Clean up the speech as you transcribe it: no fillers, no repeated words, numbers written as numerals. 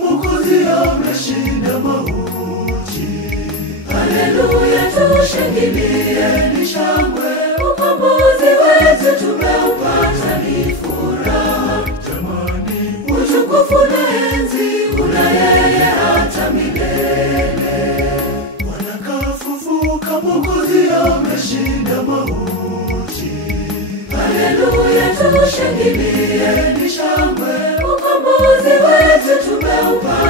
Mwokozi ameshinda mauti. Haleluya, tushangilie, ni shangwe, ukombozi wetu tumeupata, ni furaha. Jamani, utukufu na enzi una yeye hata milele. Bwana kafufuka, Mwokozi ameshinda mauti. Haleluya, tushangilie, ni shangwe, ukombozi wetu tumeupa